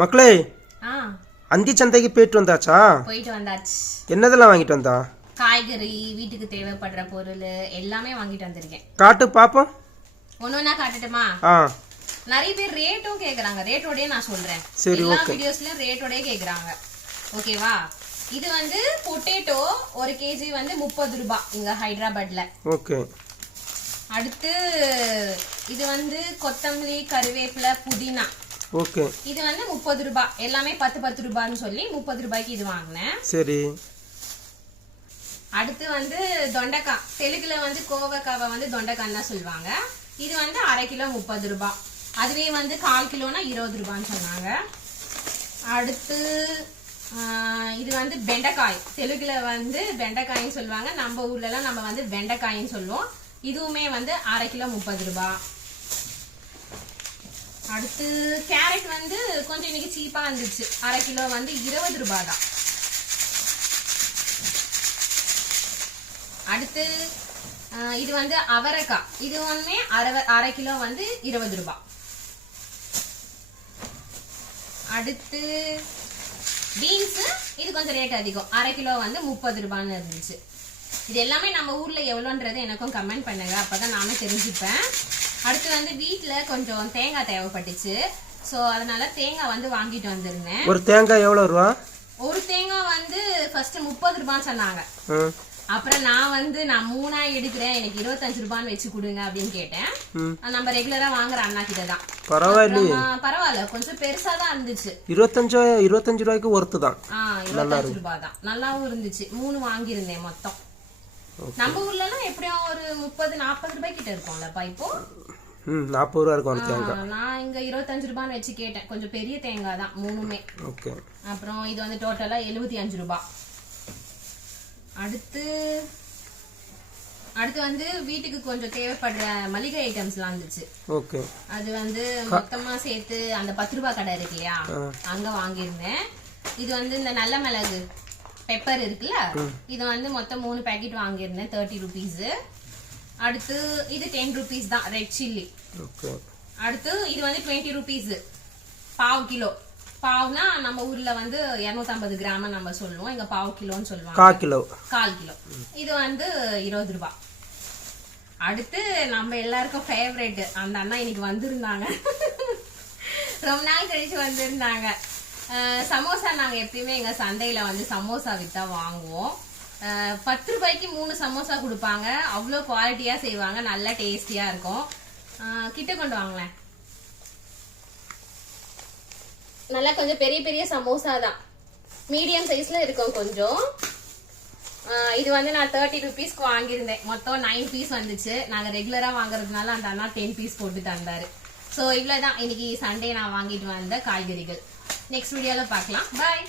மக்களே அந்தி சந்தைக்கு போயிட்டு வந்தாச்சா? போயிட்டு வந்தாச்சு. என்னதெல்லாம் வாங்கிட்டு வந்தா? காய்கறி, வீட்டுக்கு தேவைப்படுற பொருள் எல்லாமே வாங்கிட்டு வந்திருக்கேன். காட்டு பாப்போம். ஒன்னொன்னா காட்டட்டுமா? நிறைய பேர் ரேட்டும் கேக்குறாங்க. ரேட்டோடயே நான் சொல்றேன். எல்லா வீடியோஸ்லயும் ரேட்டோடயே கேக்குறாங்க. ஓகேவா? இது வந்து பொட்டேட்டோ 1 கேஜி வந்து 30 ரூபாய் இங்க ஹைதராபாத்ல. ஓகே. அடுத்து இது வந்து கொத்தமல்லி, கறிவேப்பிலை, புதினா. ஓகே. இது வந்து 30 ரூபாய். எல்லாமே 10 ரூபாய்னு சொல்லி 30 ரூபாய்க்கு இது வாங்கினேன். சரி. அடுத்து வந்து தொண்டைக்காய். தெலுங்குல வந்து கோவக்காவை வந்து தொண்டைக்காய் தான் சொல்லுவாங்க. இது வந்து 1/2 கிலோ 30 ரூபாய். அதுவே வந்து 1/4 கிலோனா 20 ரூபான்னு சொன்னாங்க. அடுத்து இது வந்து வெண்டைக்காய். தெலுங்குல வந்து வெண்டைக்காய்ன்னு சொல்லுவாங்க. நம்ம ஊர்ல எல்லாம் நம்ம வந்து வெண்டைக்காய்ன்னு சொல்லுவோம். இதுவுமே வந்து 1/2 கிலோ 30 ரூபாய். அடுத்து கேரட் வந்து கொஞ்சம் இன்னைக்கு சீப்பா இருந்துச்சு. 1/2 கிலோ வந்து 20 ரூபாய் தான். அடுத்து இது வந்து அவரைக்காய். இது ஒண்ணே 1/2 கிலோ வந்து 20 ரூபாய். அடுத்து பீன்ஸ். இது கொஞ்சம் ரேட் அதிகம். 1/2 கிலோ வந்து 30 ரூபான்னு இருந்துச்சு. இது எல்லாமே நம்ம ஊர்ல எவ்வளோன்றது எனக்கும் கமெண்ட் பண்ணுங்க. அப்பதான் நானும் தெரிஞ்சுப்பேன். அடுத்து வந்து வீட்டுல கொஞ்சம் தேங்காய் தேவைப்பட்டுச்சு. சோ அதனால தேங்காய் வந்து வாங்கிட்டு வந்திருந்தேன். ஒரு தேங்காய் எவ்வளவு ரூபா? ஒரு தேங்காய் வந்து ஃபர்ஸ்ட் 30 ரூபான்னு சொன்னாங்க. அப்புறம் நான் 3ஆ எடுக்கிறேன், எனக்கு 25 ரூபான்னு வச்சு கொடுங்க அப்படின்னு கேட்டேன். நம்ம ரெகுலரா வாங்குற அண்ணா கிட்டதான். பரவாயில்ல, கொஞ்சம் பெருசா தான் இருந்துச்சு. 25 ரூபாய்க்கு ஒர்த்து தான். 25 ரூபாய் தான். நல்லாவும் இருந்துச்சு. 3 வாங்கியிருந்தேன் மொத்தம். நம்ம ஊர்ல எல்லாம் எப்படியும் ஒரு 30-40 ரூபாய் கிட்ட இருக்கும்லப்பா இப்போ. 40 ரூபாய் இருக்கும். நான் இங்க 25 ரூபான்னு வச்சு கேட்டேன். கொஞ்சம் பெரிய தேங்காய் தான் 3மே. அப்புறம் இது வந்து டோட்டலா 75 ரூபாய். அடுத்து வந்து வீட்டுக்கு கொஞ்சம் தேவைப்படுற மளிகை ஐட்டம்ஸ் எல்லாம் இருந்துச்சு. அது வந்து மொத்தமா சேர்த்து அந்த 10 ரூபாய் கடை இருக்கு இல்லையா, அங்க வாங்கியிருந்தேன். இது வந்து இந்த நல்ல மிளகு பெப்பர் இருக்குல்ல, இது வந்து மொத்தம் 3 பேக்கெட் வாங்கியிருந்தேன். 30 ருபீஸ். அடுத்து இது 10 ருபீஸ் தான் ரெட் சில்லி. அடுத்து இது வந்து 20 ருபீஸ் 1/4 கிலோ. பாவுனா நம்ம ஊர்ல வந்து 250 கிராம் நம்ம சொல்லுவோம். இங்க 1/4 கிலோன்னு சொல்லுவாங்க. 1/4 கிலோ. இது வந்து 20 ரூபாய். அடுத்து நம்ம எல்லாருக்கும் ஃபேவரட் அந்த அண்ணா இன்னைக்கு வந்திருந்தாங்க. ரொம்ப நாள் கழிச்சு வந்திருந்தாங்க. சமோசா. நாங்க எப்பயுமே எங்க சந்தையில வந்து சமோசா வித்தா வாங்குவோம். 10 ரூபாய்க்கு 3 சமோசா கொடுப்பாங்க. அவ்வளோ குவாலிட்டியா செய்வாங்க. நல்லா டேஸ்டியா இருக்கும். கிட்ட கொண்டு வாங்களேன். நல்லா கொஞ்சம் பெரிய பெரிய சமோசா தான். மீடியம் சைஸ்ல இருக்கும் கொஞ்சம். இது வந்து நான் 30 ருபீஸ்க்கு வாங்கியிருந்தேன். மொத்தம் 9 பீஸ் வந்துச்சு. நாங்க ரெகுலரா வாங்குறதுனால அந்த அண்ணா 10 பீஸ் போட்டு தந்தாரு. சோ இவ்வளவுதான் இன்னைக்கு சண்டே நான் வாங்கிட்டு வந்த காய்கறிகள். நெக்ஸ்ட் வீடியோல பார்க்கலாம். பாய்.